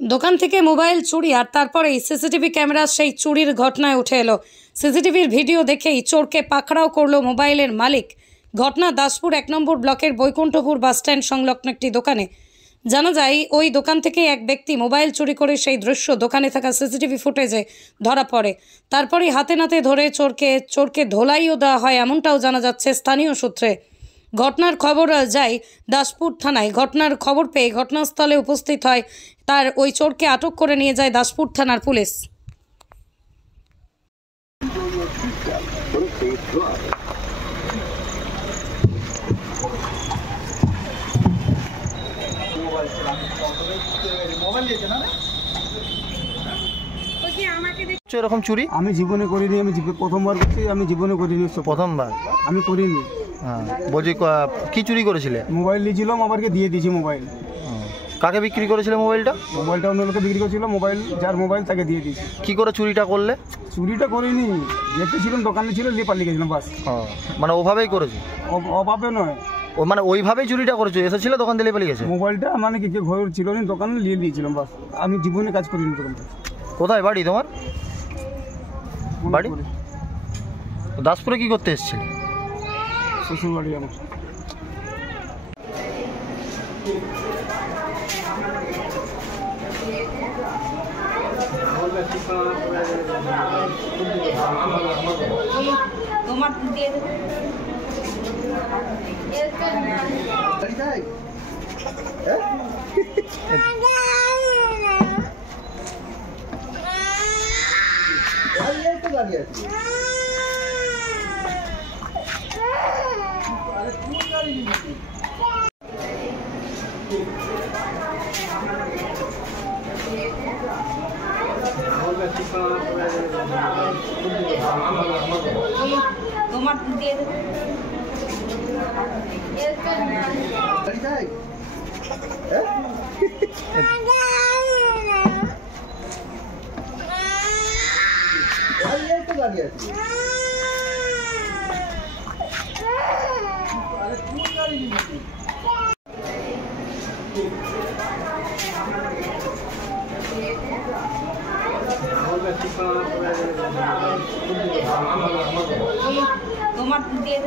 দোকান থেকে মোবাইল চুরি আর তারপরেই সিসিটিভি ক্যামেরা সেই চুরির ঘটনায় উঠে এলো। সিসিটিভির ভিডিও দেখেই চোরকে পাকড়াও করল মোবাইলের মালিক। ঘটনা দাসপুর 1 নম্বর ব্লকের বৈকুণ্ঠপুর বাসস্ট্যান্ড সংলগ্ন একটি দোকানে। জানা যায় ওই দোকান থেকে এক ব্যক্তি মোবাইল চুরি করে সেই দৃশ্য দোকানে থাকা সিসিটিভি ফুটেজে ধরা পড়ে। তারপরেই হাতে নাতে ধরে চোরকে ধোলাইও দেওয়া হয় এমনটাও জানা যাচ্ছে স্থানীয় সূত্রে। ঘটনার খবর যায় দাসপুর থানায়। ঘটনার খবর পেয়ে ঘটনাস্থলে উপস্থিত হয় তার ওই চোরকে আটক করে নিয়ে যায় দাসপুর থানার পুলিশ। এরকম চুরি আমি জীবনে করিনি। আমি প্রথমবার করছি। আমি জীবনে করিনি। প্রথমবার আমি করিনি। হ্যাঁ, বলছি কি চুরি করেছিলে? মোবাইল নিয়েছিলাম, আমাকে দিয়ে দিয়েছি মোবাইল। কাকে বিক্রি করেছিলে মোবাইলটা? মোবাইলটা অন্য লোকে বিক্রি করেছিল। মোবাইল যার মোবাইল তাকে দিয়ে দিয়েছি। কি করে চুরিটা করলে? চুরিটা করিনি, দেখতেছিলাম দোকানে ছিল, নিয়ে পালিয়ে গেছিলাম বাস। মানে ওভাবেই করেছো? অভাবে নয়, ও মানে ওইভাবেই চুরিটা করেছো? এসেছিল দোকান থেকে পালিয়ে গেছে? মোবাইলটা মানে কি ঘর ছিল না, দোকানে নিয়ে দিয়েছিলাম বাস। আমি জীবনে কাজ করিনি দোকানটা। কোথায় বাড়ি তোমার? বাড়ি দাসপুরে। কি করতে এসেছিলে? শ্বশুর বাড়ি আমার। তোমার দিয়ে তোমার দিয়ে তোমার দিয়ে